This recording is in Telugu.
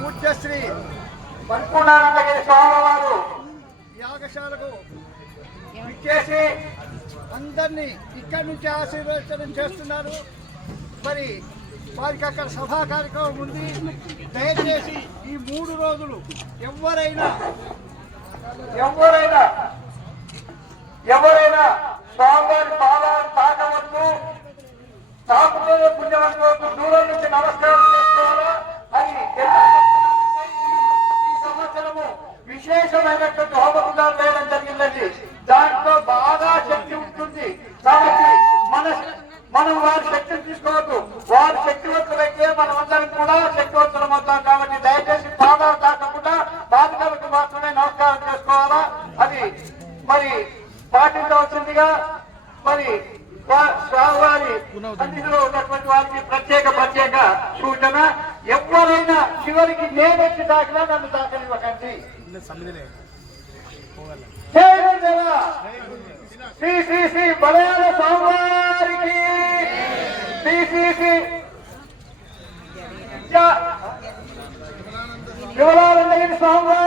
పూజ్యశ్రీ పరిపూర్ణానందగిరి స్వామివారు యాగశాలకు విచ్చేసి అందరినీ ఇక్కడి నుంచి ఆశీర్వచనం చేస్తున్నారు. మరి వారికి అక్కడ సభా కార్యక్రమం ఉంది. దయచేసి ఈ 3 రోజులు ఎవరైనా స్వామివారి పాదాలు తాకవద్దు, తాకుతూనే పుణ్యవంతులకు దూరం నుంచి నమస్కారం చేసుకోవాలా అని ఈ సంవత్సరము విశేషమైనటువంటి హోమకుండాలు వేయడం జరిగిందండి. దాంట్లో బాగా శక్తి ఉంటుంది కాబట్టి మనం వారి శక్తిని తీసుకోవద్దు. వారి శక్తివంతులైతే మనమందరం కూడా శక్తివంతులం అవుతాం. కాబట్టి దయచేసి పాదాలు తాకకుండా బాధితులకు మాత్రమే నమస్కారం చేసుకోవాలా అది మరి పాటించవలసిందిగా మరి స్వామివారి సన్నిధిలో ఉన్నటువంటి వారికి ప్రత్యేక సూచన. ఎవరైనా చివరికి నేనెచ్చి తాకినా నన్ను తాకనివ్వకండి. శ్రీ శ్రీ శ్రీ బలయాల స్వామివారికి శ్రీ శ్రీ శ్రీ విమలానందగిరి స్వామివారి